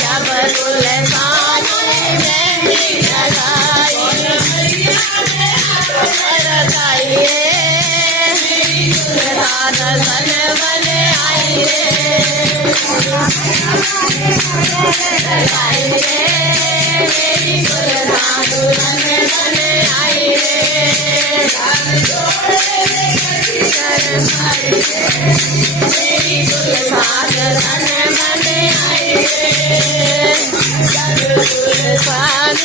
जब दुल्हन मेहंदी लगाई दर्शन बन आई रे मेरी दुल्हन दुल्हन बन आई रे मेरी दुल्हन दुल्हन बन आई रे जब दुल्हन